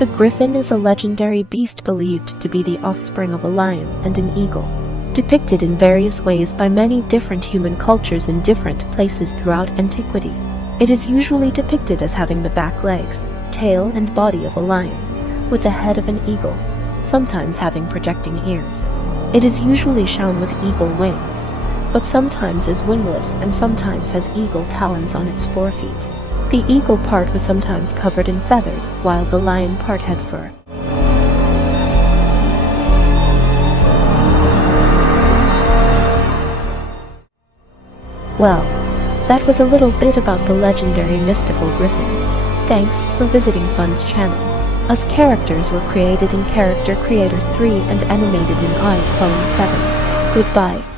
The griffon is a legendary beast believed to be the offspring of a lion and an eagle, depicted in various ways by many different human cultures in different places throughout antiquity. It is usually depicted as having the back legs, tail, and body of a lion, with the head of an eagle, sometimes having projecting ears. It is usually shown with eagle wings, but sometimes is wingless and sometimes has eagle talons on its forefeet. The eagle part was sometimes covered in feathers, while the lion part had fur. Well, that was a little bit about the legendary mystical griffon. Thanks for visiting Fun's channel. Us characters were created in Character Creator 3 and animated in Iclone 7. Goodbye.